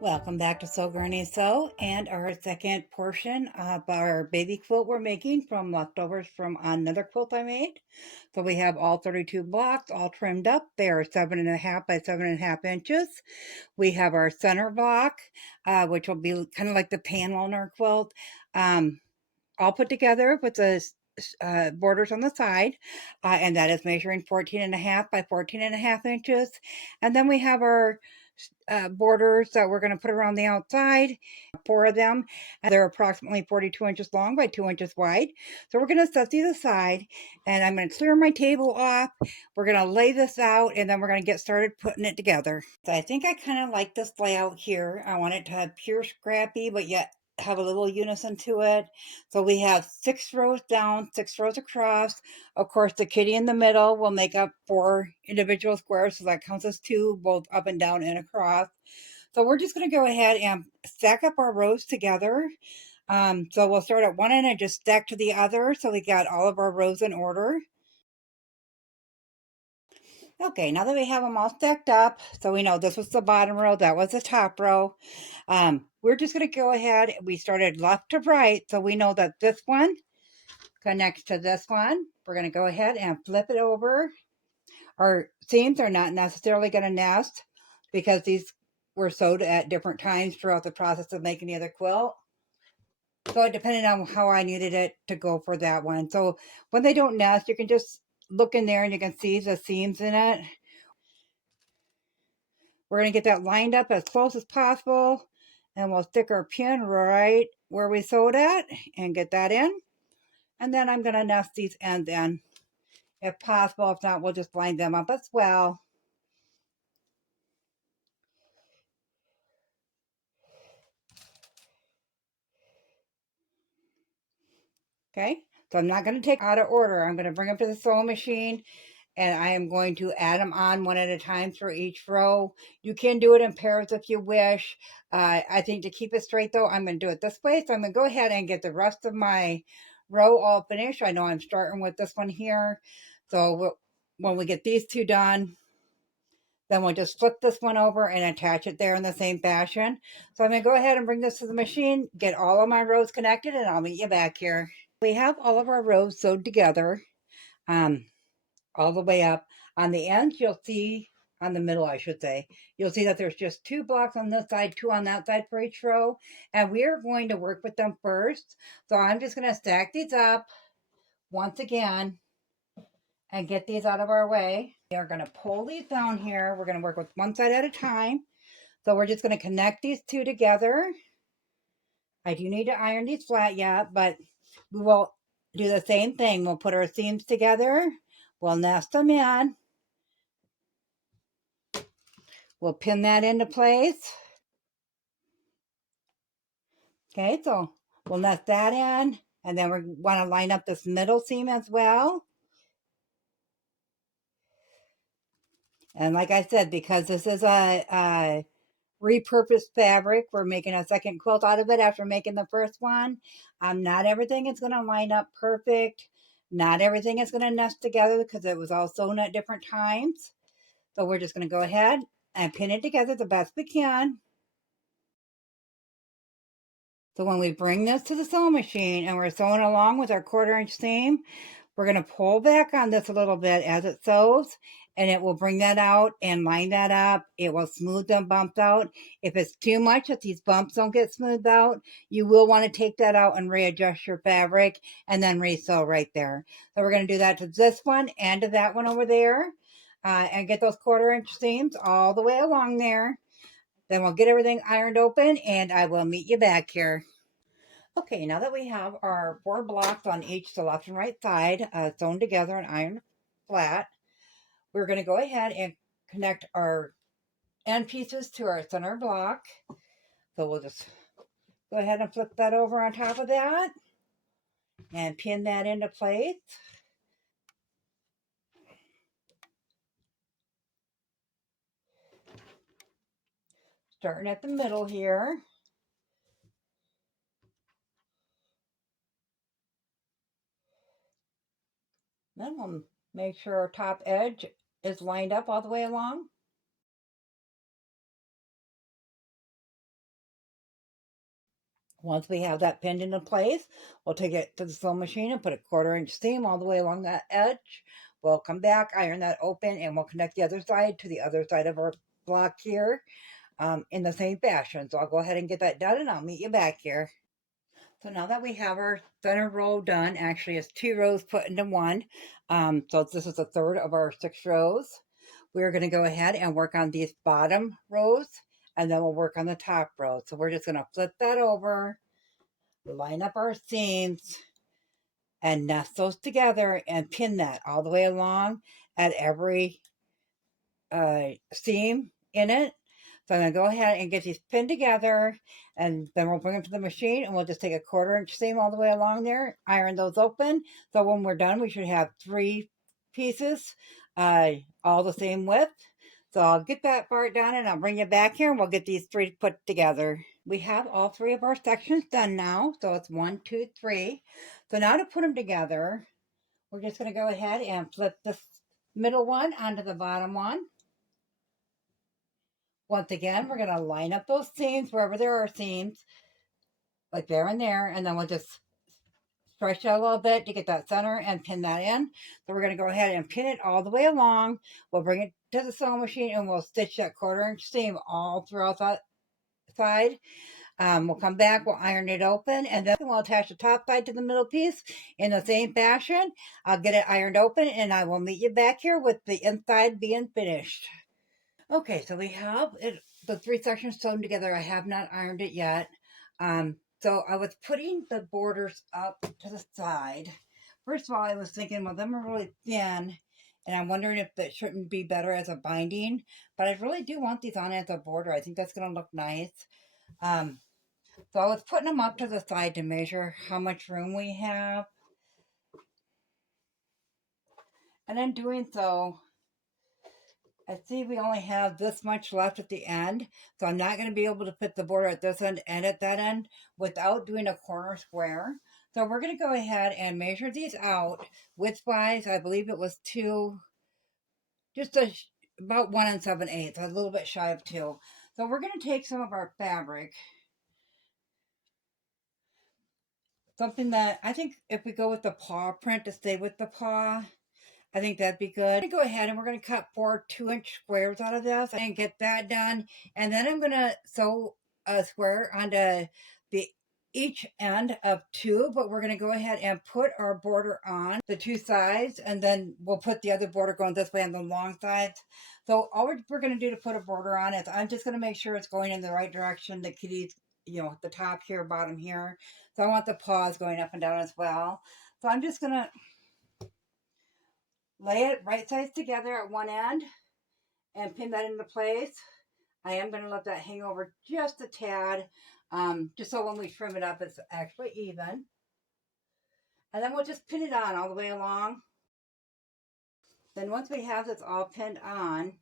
Welcome back to Sew Granny Sew and our second portion of our baby quilt we're making from leftovers from another quilt I made. So we have all 32 blocks all trimmed up. They are 7.5 by 7.5 inches. We have our center block, which will be kind of like the panel on our quilt, all put together with the borders on the side, and that is measuring 14.5 by 14.5 inches. And then we have our borders that we're going to put around the outside, 4 of them, and they're approximately 42 inches long by 2 inches wide. So we're going to set these aside, and I'm going to clear my table off. We're going to lay this out, and then we're going to get started putting it together. So I think I kind of like this layout here. I want it to have pure scrappy, but yet have a little unison to it. So we have 6 rows down, 6 rows across. Of course, the kitty in the middle will make up 4 individual squares, so that counts as 2, both up and down and across. So we're just going to go ahead and stack up our rows together. So we'll start at one end and just stack to the other, so we got all of our rows in order. Okay, now that we have them all stacked up, so we know this was the bottom row, that was the top row. We're just going to go ahead. We started left to right, so we know that this one connects to this one. We're going to go ahead and flip it over. Our seams are not necessarily going to nest because these were sewed at different times throughout the process of making the other quilt. So it depended on how I needed it to go for that one. So when they don't nest, you can just look in there and you can see the seams in it. We're going to get that lined up as close as possible, and we'll stick our pin right where we sewed at and get that in. And then I'm going to nest these ends in if possible. If not, we'll just line them up as well. Okay, so I'm not going to take out of order. I'm going to bring them to the sewing machine, and I am going to add them on one at a time for each row. You can do it in pairs if you wish. I think to keep it straight though, I'm going to do it this way. So I'm going to go ahead and get the rest of my row all finished. I know I'm starting with this one here. So when we get these two done, then we'll just flip this one over and attach it there in the same fashion. So I'm going to go ahead and bring this to the machine, get all of my rows connected, and I'll meet you back here. We have all of our rows sewed together. All the way up. On the ends, you'll see, on the middle, I should say, you'll see that there's just 2 blocks on this side, 2 on that side for each row. And we are going to work with them first. So I'm just going to stack these up once again and get these out of our way. We are going to pull these down here. We're going to work with one side at a time. So we're just going to connect these 2 together. I do need to iron these flat yet, but we will do the same thing. We'll put our seams together. We'll nest them in. We'll pin that into place. Okay, so we'll nest that in, and then we want to line up this middle seam as well. And like I said, because this is a repurposed fabric, we're making a second quilt out of it after making the first one. Not everything is going to line up perfect. Not everything is going to nest together because it was all sewn at different times. So we're just going to go ahead and pin it together the best we can. So when we bring this to the sewing machine and we're sewing along with our 1/4 inch seam, we're going to pull back on this a little bit as it sews, and it will bring that out and line that up. It will smooth them bumps out. If it's too much, if these bumps don't get smoothed out, you will want to take that out and readjust your fabric and then re-sew right there. So we're going to do that to this one and to that one over there, and get those 1/4 inch seams all the way along there. Then we'll get everything ironed open, and I will meet you back here. Okay, now that we have our 4 blocks on each, the left and right side, sewn together and ironed flat, we're going to go ahead and connect our end pieces to our center block. So we'll just go ahead and flip that over on top of that and pin that into place. Starting at the middle here. Then we'll make sure our top edge is lined up all the way along. Once we have that pinned into place, we'll take it to the sewing machine and put a 1/4 inch seam all the way along that edge. We'll come back, iron that open, and we'll connect the other side to the other side of our block here in the same fashion. So I'll go ahead and get that done and I'll meet you back here. So now that we have our center row done, actually it's 2 rows put into one. So this is a third of our 6 rows. We're going to go ahead and work on these bottom rows and then we'll work on the top row. So we're just going to flip that over, line up our seams, and nest those together and pin that all the way along at every seam in it. So I'm going to go ahead and get these pinned together, and then we'll bring them to the machine, and we'll just take a 1/4 inch seam all the way along there, iron those open. So when we're done, we should have 3 pieces, all the same width. So I'll get that part done, and I'll bring you back here, and we'll get these 3 put together. We have all 3 of our sections done now. So it's 1, 2, 3. So now to put them together, we're just going to go ahead and flip this middle one onto the bottom one. Once again, we're going to line up those seams wherever there are seams, like there and there, and then we'll just stretch out a little bit to get that center and pin that in. So we're going to go ahead and pin it all the way along. We'll bring it to the sewing machine and we'll stitch that 1/4 inch seam all throughout that side. We'll come back, we'll iron it open, and then we'll attach the top side to the middle piece in the same fashion. I'll get it ironed open and I will meet you back here with the inside being finished. Okay, so we have it, the 3 sections sewn together. I have not ironed it yet. So I was putting the borders up to the side. First of all, I was thinking, well, them are really thin, and I'm wondering if that shouldn't be better as a binding, but I really do want these on as a border. I think that's going to look nice. So I was putting them up to the side to measure how much room we have. And in doing so, I see we only have this much left at the end, so I'm not going to be able to put the border at this end and at that end without doing a corner square. So we're going to go ahead and measure these out width-wise. I believe it was 2, just about 1 7/8, a little bit shy of 2. So we're going to take some of our fabric, something that I think if we go with the paw print to stay with the paw, I think that'd be good. I'm going to go ahead and we're going to cut 4 2-inch squares out of this and get that done. And then I'm going to sew a square onto the each end of 2, but we're going to go ahead and put our border on the 2 sides, and then we'll put the other border going this way on the long sides. So all we're going to do to put a border on is I'm just going to make sure it's going in the right direction. The kitty's, the top here, bottom here. So I want the paws going up and down as well. So I'm just going to lay it right sides together at one end and pin that into place. I am going to let that hang over just a tad, just so when we trim it up, it's actually even. And then we'll just pin it on all the way along. Then once we have this all pinned on,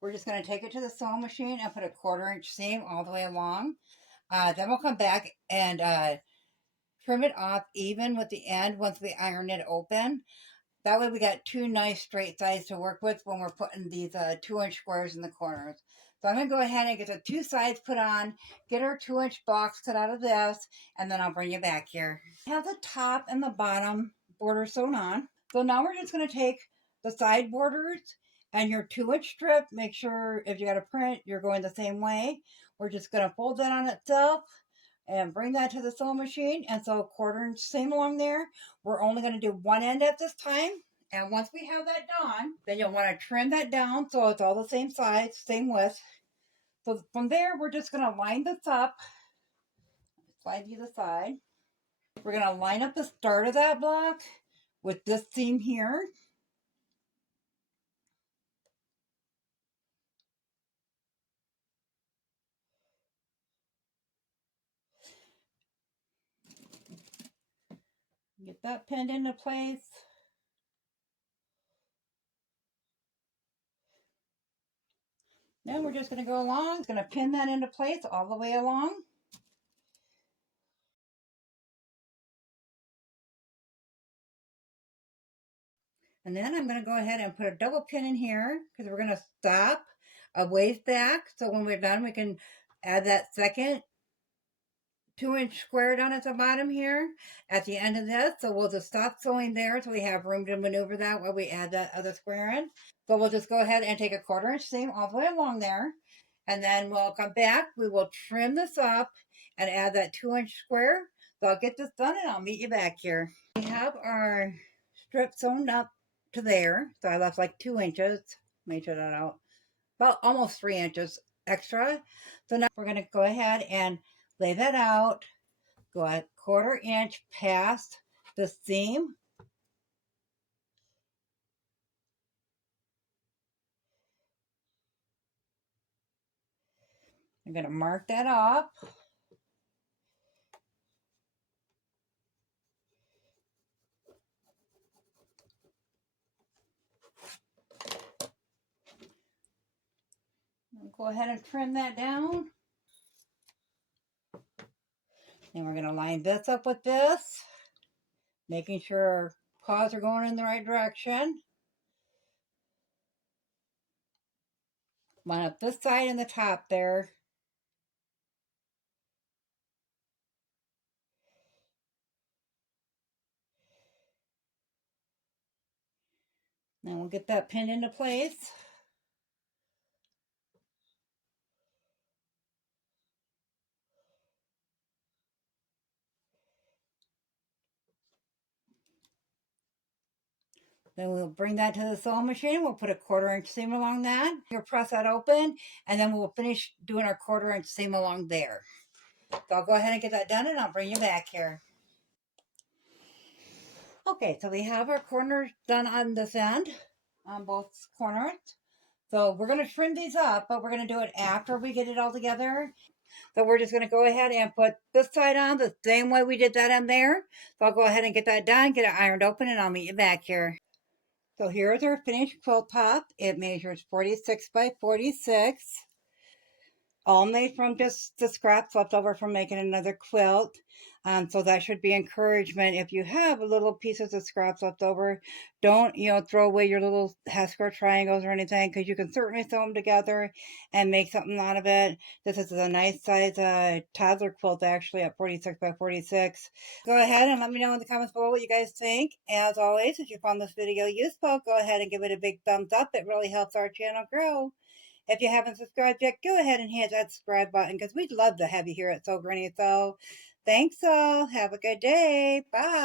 we're just going to take it to the sewing machine and put a 1/4 inch seam all the way along. Then we'll come back and trim it off even with the end once we iron it open. That way we got 2 nice straight sides to work with when we're putting these 2-inch squares in the corners. So I'm going to go ahead and get the 2 sides put on, get our 2-inch blocks cut out of this, and then I'll bring you back here. I have the top and the bottom border sewn on. So now we're just going to take the side borders and your 2-inch strip. Make sure if you got a print, you're going the same way. We're just going to fold that on itself and bring that to the sewing machine and sew a 1/4 inch seam along there. We're only going to do one end at this time, and once we have that done, then you'll want to trim that down so it's all the same size, same width. So from there, we're just going to line this up, slide you the side. We're going to line up the start of that block with this seam here. Get that pinned into place. Then we're just going to go along. It's going to pin that into place all the way along. And then I'm going to go ahead and put a double pin in here because we're going to stop a ways back. So when we're done, we can add that second 2-inch square down at the bottom here at the end of this. So we'll just stop sewing there so we have room to maneuver that while we add that other square in. So we'll just go ahead and take a 1/4 inch seam all the way along there. And then we'll come back. We will trim this up and add that 2-inch square. So I'll get this done and I'll meet you back here. We have our strip sewn up to there. So I left like 2 inches. Measure that out. About almost 3 inches extra. So now we're going to go ahead and lay that out. Go a 1/4 inch past the seam. I'm going to mark that off. Go ahead and trim that down. And we're going to line this up with this, making sure our paws are going in the right direction. Line up this side and the top there. Then we'll get that pinned into place. Then we'll bring that to the sewing machine. We'll put a 1/4 inch seam along that. You'll press that open, and then we'll finish doing our 1/4 inch seam along there. So I'll go ahead and get that done, and I'll bring you back here. Okay, so we have our corners done on this end, on both corners. So we're going to trim these up, but we're going to do it after we get it all together. So we're just going to go ahead and put this side on the same way we did that on there. So I'll go ahead and get that done, get it ironed open, and I'll meet you back here. So here's our finished quilt top. It measures 46 by 46. All made from just the scraps left over from making another quilt. So that should be encouragement. If you have little pieces of scraps left over, don't, throw away your little square triangles or anything, because you can certainly sew them together and make something out of it. This is a nice size toddler quilt, actually, at 46 by 46. Go ahead and let me know in the comments below what you guys think. As always, if you found this video useful, go ahead and give it a big thumbs up. It really helps our channel grow. If you haven't subscribed yet, go ahead and hit that subscribe button, because we'd love to have you here at Sew Granny Sew. Thanks all. Have a good day. Bye.